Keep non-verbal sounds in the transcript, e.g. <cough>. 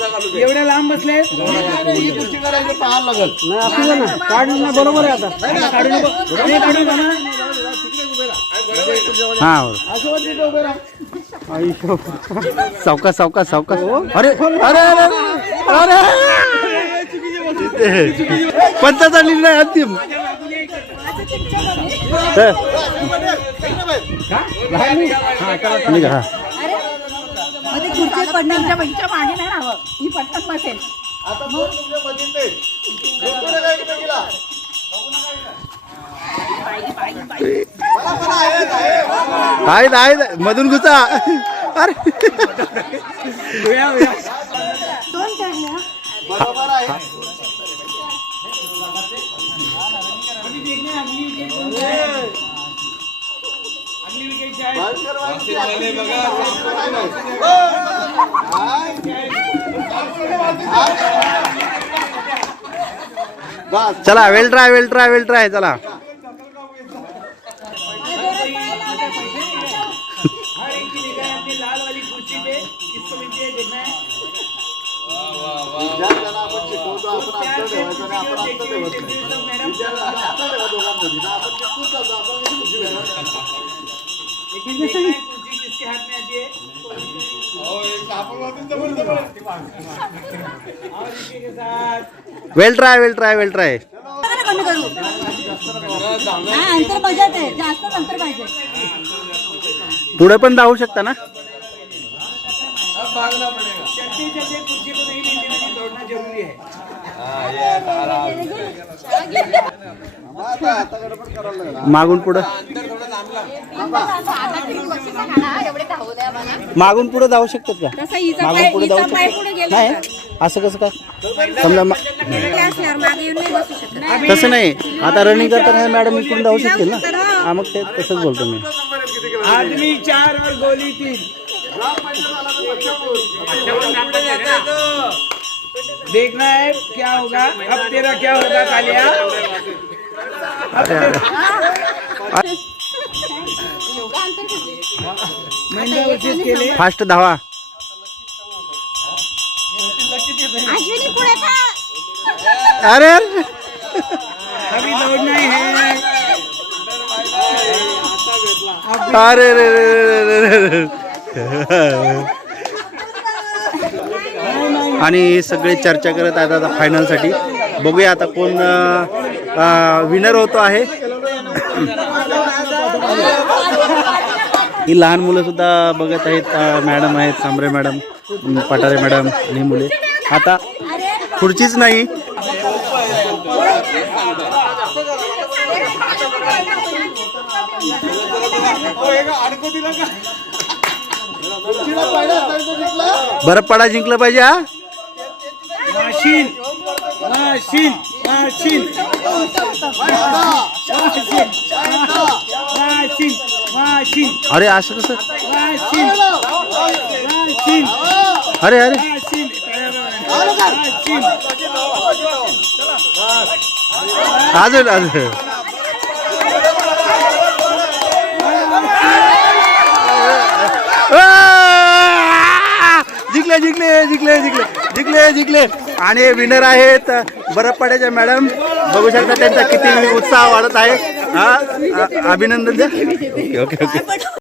एवढ्या लांब बसले? ही पाहायला लागल नाही असू दे ना. काढून ना बरोबर आहे आता. काढू नको नाही काढू नका ना. हा असं वाटतं तिथे उभे राहा. सावकाश सावकाश सावकाश. अरे अरे अरे अरे. पंचाचा निर्णय अंतिम. निघा हा. मध्ये खुर्ची पडण्याच्या बाईच्या मागे नाही राहावं. ही पटकन बसेल. आता तुमच्या बघितले नका एकमेकीला. आहेत, आहेत. मधून घुसा. अरे. दोन काढल्या बरोबर आहे. चला well try well try well try चला. <laughs> Well try well try well try. कमी करू. हा अंतर बजात आहे. जास्तच अंतर पाहिजे. पुढे पण धावू शकता ना? है मागून पुढं. मागून पुढे जाऊ शकतात का? मागून पुढे जाऊ शकतात. गेला नाही? असं कसं काय? समजा मा- नाही शकत. तसं नाही. आता रनिंग करताना मॅडम इकडून जाऊ शकतील ना? हा मग ते तसंच बोलतो मी. आदमी चार और गोली तीन. देखना है क्या होगा? अब तेरा क्या होगा कालिया? फास्ट धावा. अश्विनी पुढे का अरे! अरे रे रे. आणि सगळे चर्चा करत आहेत आता फायनलसाठी. बघूया आता कोण विनर होतो आहे. ही लहान मुलं सुद्धा बघत आहेत मॅडम आहेत सांबरे मॅडम पटारे पठारे मॅडम आणि मुले. आता खुर्चीच नाही. बरं पडा जिंकलं पाहिजे हा. मशीन मशीन मशीन अरे असं कसं? मशीन मशीन अरे अरे. अजून आ! जिंकले जिंकले जिंकले जिंकले जिंकले जिंकले. आणि विनर आहेत बरपाड्याच्या मॅडम बघू शकता त्यांचा किती उत्साह वाढत आहे. हा अभिनंदन द्या. Okay okay.